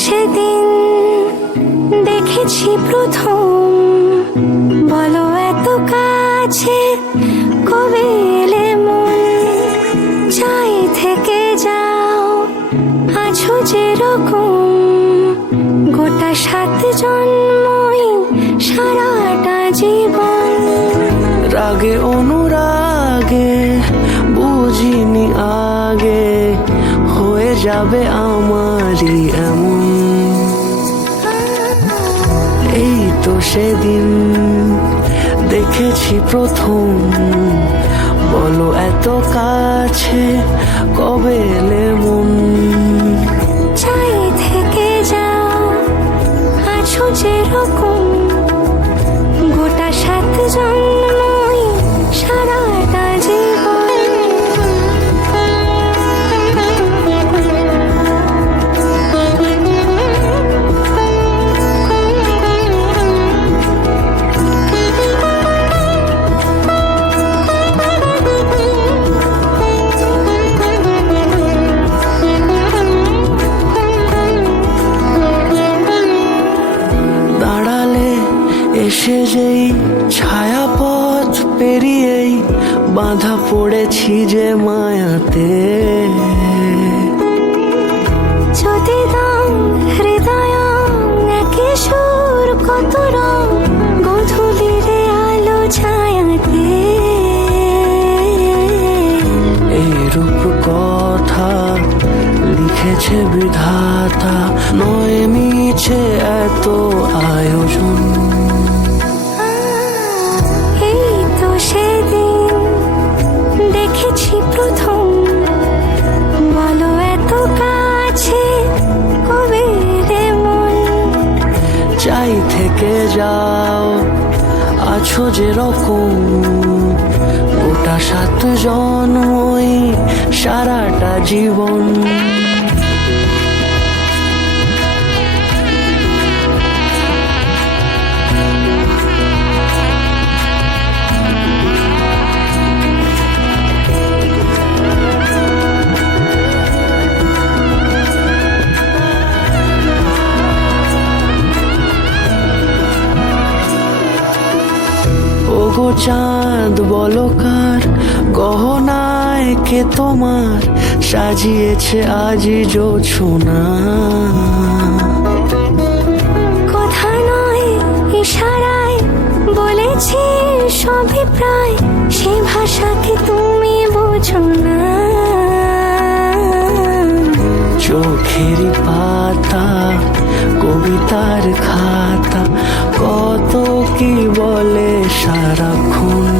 সেদিন দেখেছি প্রথম, বলো এত কাছে কবে এলে মন, চাই থেকে যাও আছো যেরকম, গোটা 7 জন্মই সারাটা জীবন। রাগে অনুরাগে বুঝিনি আগে, হয়ে যাবে আমারই এমন। এই তো সেদিন দেখেছি প্রথম, বলো এত কাছে কবে এলে মন, চাই থেকে যাও আছো যেরকম, গোটা 7 জন্মই সারাটা জীবন। এসে যেই ছায়াপথ পেরিয়েই বাঁধা পড়েছি যে মায়াতে, যদি দাও হৃদয় একে সুর কত রং, গধূলির আলো ছায়াতে। এই রূপ কথা লিখেছে বিধাতা, নয় মিছে এত আয়োজন। সেদিন দেখেছি প্রথম, বলো এত কাছে কবে রে মন, চাই থেকে যাও আছো যেরকম, গোটা 7 জন্মই সারাটা জীবন। ওগো চাঁদ বলো কার গহনায় কে তোমার সাজিয়েছে আজি জোছনা, কথা নয় ইশারায় বলেছি সবই প্রায়, সে ভাষাকে তুমি বোঝো না। চোখের পাতা কবিতার খাতা, কত কি বলে সারাক্ষণ।